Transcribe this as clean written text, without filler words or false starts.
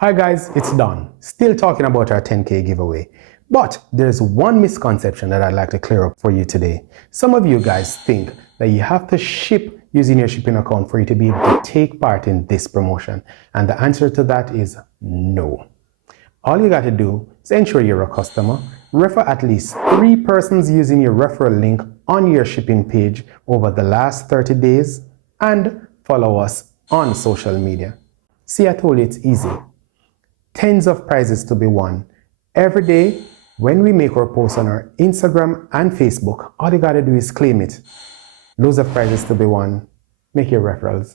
Hi guys, it's Don. Still talking about our 10K giveaway. But there's one misconception that I'd like to clear up for you today. Some of you guys think that you have to ship using your shipping account for you to be able to take part in this promotion. And the answer to that is no. All you got to do is ensure you're a customer, refer at least 3 persons using your referral link on your shipping page over the last 30 days, and follow us on social media. See, I told you it's easy. Tens of prizes to be won. Every day, when we make our posts on our Instagram and Facebook, all you gotta do is claim it. Loads of prizes to be won. Make your referrals.